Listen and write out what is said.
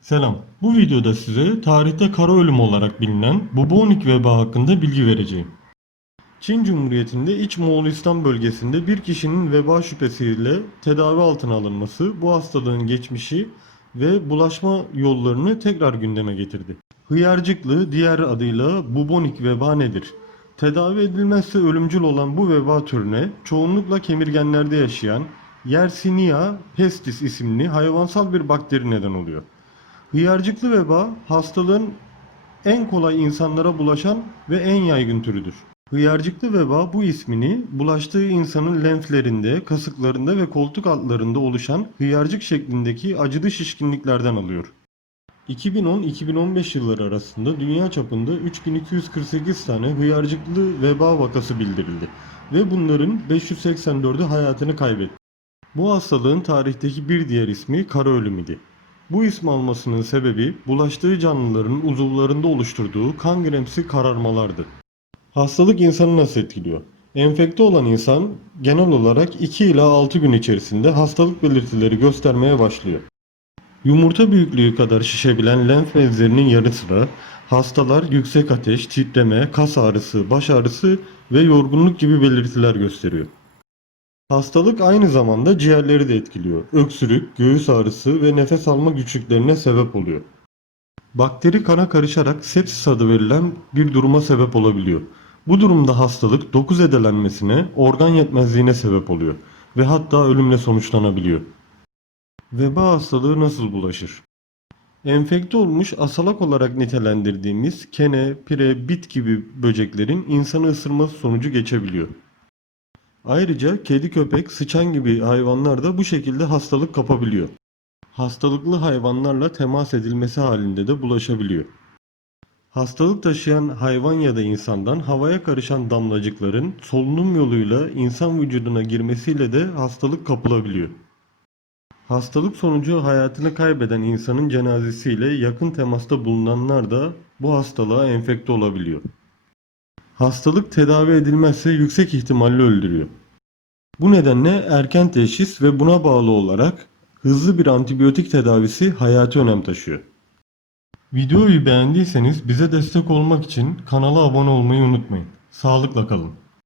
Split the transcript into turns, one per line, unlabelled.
Selam. Bu videoda size tarihte kara ölüm olarak bilinen bubonik veba hakkında bilgi vereceğim. Çin Cumhuriyeti'nde İç Moğolistan bölgesinde bir kişinin veba şüphesiyle tedavi altına alınması bu hastalığın geçmişi ve bulaşma yollarını tekrar gündeme getirdi. Hıyarcıklı diğer adıyla bubonik veba nedir? Tedavi edilmezse ölümcül olan bu veba türüne çoğunlukla kemirgenlerde yaşayan Yersinia pestis isimli hayvansal bir bakteri neden oluyor. Hıyarcıklı veba hastalığın en kolay insanlara bulaşan ve en yaygın türüdür. Hıyarcıklı veba bu ismini bulaştığı insanın lenflerinde, kasıklarında ve koltuk altlarında oluşan hıyarcık şeklindeki acılı şişkinliklerden alıyor. 2010-2015 yılları arasında dünya çapında 3248 tane hıyarcıklı veba vakası bildirildi ve bunların 584'ü hayatını kaybetti. Bu hastalığın tarihteki bir diğer ismi kara ölüm idi. Bu ismi almasının sebebi bulaştığı canlıların uzuvlarında oluşturduğu kangremsi kararmalardı. Hastalık insanı nasıl etkiliyor? Enfekte olan insan genel olarak 2 ila 6 gün içerisinde hastalık belirtileri göstermeye başlıyor. Yumurta büyüklüğü kadar şişebilen lenf bezlerinin yanı sıra hastalar yüksek ateş, titreme, kas ağrısı, baş ağrısı ve yorgunluk gibi belirtiler gösteriyor. Hastalık aynı zamanda ciğerleri de etkiliyor. Öksürük, göğüs ağrısı ve nefes alma güçlüklerine sebep oluyor. Bakteri kana karışarak sepsis adı verilen bir duruma sebep olabiliyor. Bu durumda hastalık doku zedelenmesine, organ yetmezliğine sebep oluyor ve hatta ölümle sonuçlanabiliyor. Veba hastalığı nasıl bulaşır? Enfekte olmuş asalak olarak nitelendirdiğimiz kene, pire, bit gibi böceklerin insanı ısırması sonucu geçebiliyor. Ayrıca kedi, köpek, sıçan gibi hayvanlar da bu şekilde hastalık kapabiliyor. Hastalıklı hayvanlarla temas edilmesi halinde de bulaşabiliyor. Hastalık taşıyan hayvan ya da insandan havaya karışan damlacıkların solunum yoluyla insan vücuduna girmesiyle de hastalık kapılabiliyor. Hastalık sonucu hayatını kaybeden insanın cenazesiyle yakın temasta bulunanlar da bu hastalığa enfekte olabiliyor. Hastalık tedavi edilmezse yüksek ihtimalle öldürüyor. Bu nedenle erken teşhis ve buna bağlı olarak hızlı bir antibiyotik tedavisi hayati önem taşıyor. Videoyu beğendiyseniz bize destek olmak için kanala abone olmayı unutmayın. Sağlıkla kalın.